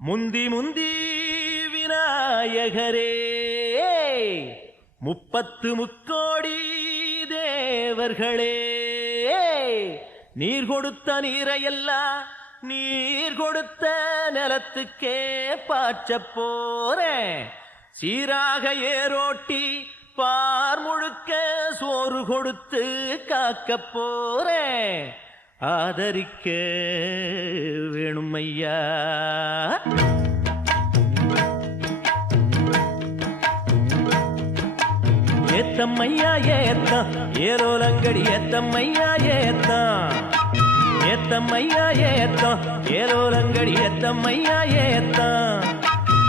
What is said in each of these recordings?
முந்தி முந்தி விநாயகரே முப்பத்து முக்கோடி தேவர்களே நீர் கொடுத்த நீரையெல்லாம் நீர் கொடுத்த நிலத்துக்கே பாய்ச்ச போறேன். சீராக ஏரோட்டி பார் முழுக்க சோறு கொடுத்து காக்க போறேன். ஆதரிக்க வேணும் ஐயா. ஏத்தம்மையா ஏத்தம் ஏரோலங்கடி ஏத்தம்மையா ஏத்தம் ஏத்தம்மையா ஏத்தம் ஏரோலங்கடி ஏத்தம்மையா ஏத்தம்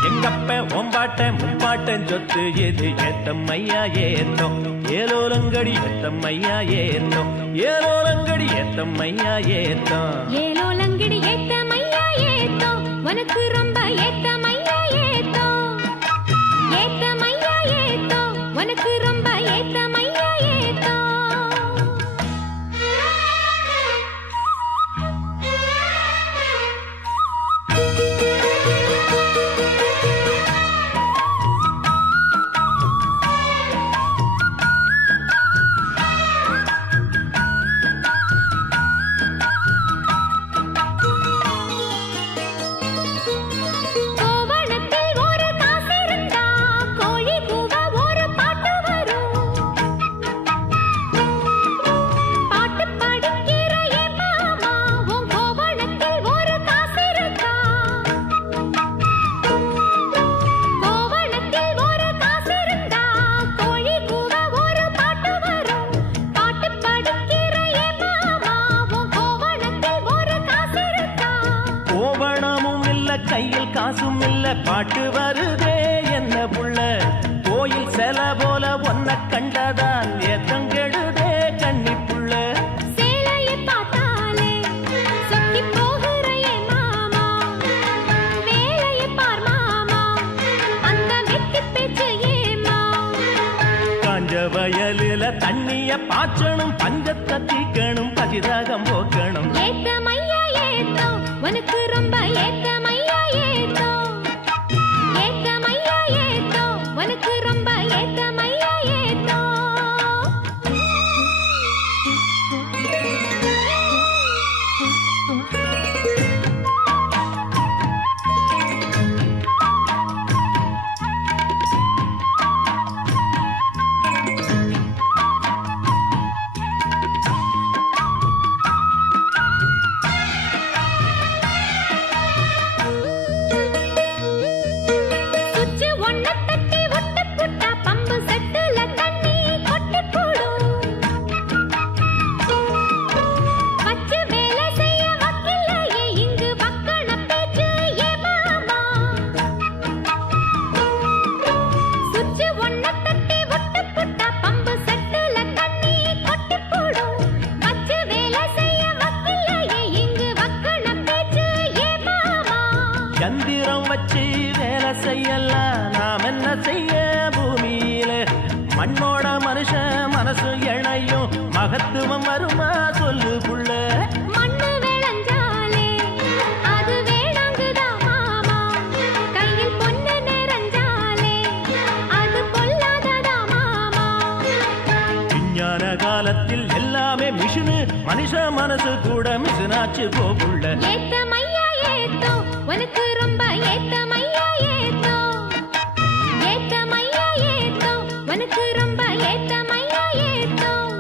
எங்கப்ப ஒம்பாட்ட முப்பாட்டன் சொத்து எது ஏத்தம்மையா ஏத்தம் ஏலோலங்கடி ஏத்தம்மையா ஏத்தம் ஏலோலங்கடி ஏத்தம்மையா ஏத்தம் ஏலோலங்கடி ஏத்தம்மையா ஏத்தம் உனக்கு ரொம்ப ஏத்தம்மையா ஏத்தம் ஏத்தம்மையா ஏத்தம் உனக்கு ரொம்ப ஏத்தம்மையா ஏத்தம். கையில் காசும் இல்ல பாட்டு வருதே என்ன புள்ள கோயில் செல போல ஒன்ன கண்டதான் ஏத்தங்கெடுதே கண்ணி புள்ள. சேலையை பார்த்தாலே சொக்கி போகிறையே மாமா வேலையை பார் மாமா அந்த வெட்டி பேச்சு ஏமா. காஞ்ச வயலில தண்ணிய பாய்ச்சணும் பஞ்சத்தை தீக்கணும் பசிதாகம் போக்கணும். ஏத்தமையா ஏத்தம் உனக்கு ரொம்ப ஏத்தமையா ஏத்தம் ஏத்தமையா ஏத்தம் உனக்கு ரொம்ப ஏத்தமையா ஏத்தம். சந்திரம் வச்சு வேலை செய்யலாம் நாம் என்ன செய்ய பூமியில மண்ணோட மனுஷன் மனசு இணையும் மகத்துவம் வருமா சொல்லு புள்ள. மண்ணு விளைஞ்சாலே அது வேணாங்குதான் மாமா கையில் பொண்ணு நிறைஞ்சாலே அது பொல்லாததா மாமா. விஞ்ஞான காலத்தில் எல்லாமே மிஷினு மனுஷ மனசு கூட மிஷினாச்சு போகுள்ள. ஏத்தமையா ஏத்தம் உனக்கு ரொம்ப ஏத்தமையா ஏத்தம் ஏத்தமையா ஏத்தம் உனக்கு ரொம்ப ஏத்தமையா ஏத்தம்.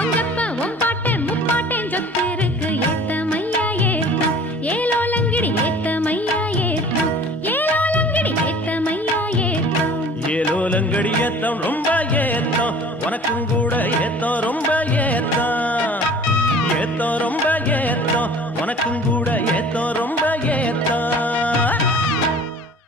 உங்கப்ப உம்பாட்டன் முப்பாட்டன் சொத்து இருக்கு ஏத்தமையா ஏத்தம் ஏலோலங்கடி ஏத்தமையா ஏத்தம் ஏலோலங்கடி ஏத்தமையா ஏத்தம். ஏலோலங்கடி ஏத்தம் ரொம்ப ஏத்தம் உனக்கும் கூட ஏத்தம் ரொம்ப ஏத்தம் ஏத்தம் ரொம்ப ஏத்தம் உனக்கும் கூட